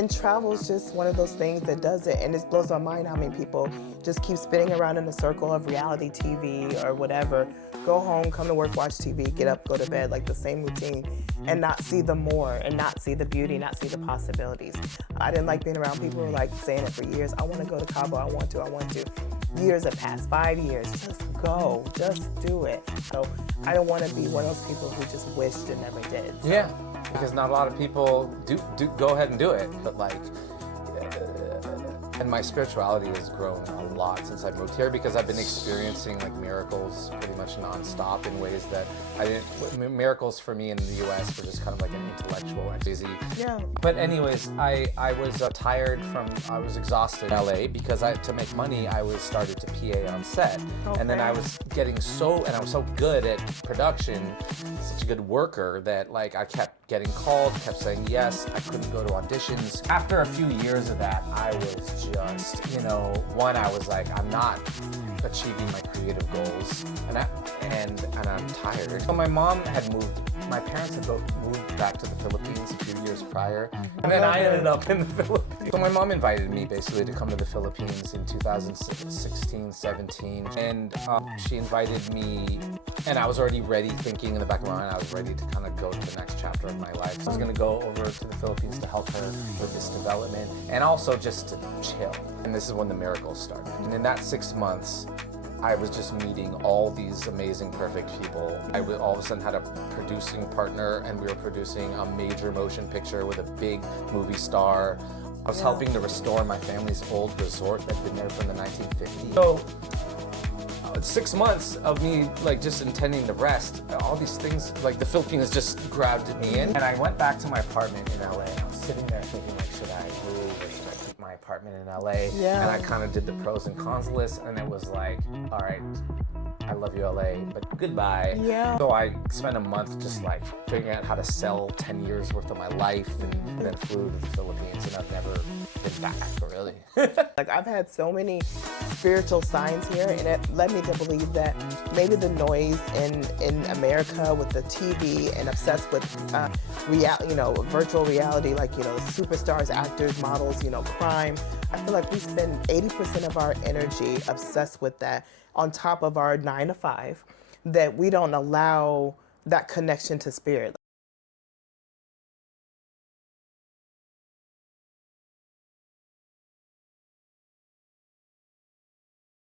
And travel is just one of those things that does it, and it blows my mind how many people just keep spinning around in a circle of reality TV or whatever. Go home, come to work, watch TV, get up, go to bed, like the same routine, and not see the more, and not see the beauty, not see the possibilities. I didn't like being around people who were like saying it for years. I want to go to Cabo, I want to. Years have passed, 5 years. Just go, just do it. So I don't want to be one of those people who just wished and never did. So. Yeah, because not a lot of people do go ahead and do it, but like, and my spirituality has grown a lot since I moved here because I've been experiencing like miracles pretty much nonstop in ways that I didn't. Miracles for me in the U.S. were just kind of like an intellectual busy. Yeah. But anyways, I was tired I was exhausted in LA because to make money I was started to PA on set, and then I was getting I was so good at production, such a good worker that like I kept getting called, kept saying yes. I couldn't go to auditions. After a few years of that, I was just, I was like, I'm not achieving my creative goals, and I'm tired. So my mom had my parents had both moved back to the Philippines a few years prior, and then I ended up in the Philippines. So my mom invited me basically to come to the Philippines in 2016, 17, and she invited me, and I was already ready, thinking in the back of my mind, I was ready to kind of go to the next chapter of my life. So I was going to go over to the Philippines to help her with this development, and also just to chill. And this is when the miracles started. And in that 6 months, I was just meeting all these amazing, perfect people. I all of a sudden had a producing partner, and we were producing a major motion picture with a big movie star. I was helping to restore my family's old resort that had been there from the 1950s. So 6 months of me like just intending to rest, all these things, like the Philippines just grabbed me in. And I went back to my apartment in LA, and I was sitting there thinking, like, should I move or should I keep my apartment in LA? Yeah. And I kind of did the pros and cons list, and it was like, all right, I love you, LA, but goodbye. Yeah. So I spent a month just like figuring out how to sell 10 years worth of my life, and then flew to the Philippines, and I've never been back, really. Like, I've had so many spiritual signs here, and it led me to believe that maybe the noise in America with the TV and obsessed with virtual reality, like, superstars, actors, models, crime. I feel like we spend 80% of our energy obsessed with that on top of our 9 to 5, that we don't allow that connection to spirit.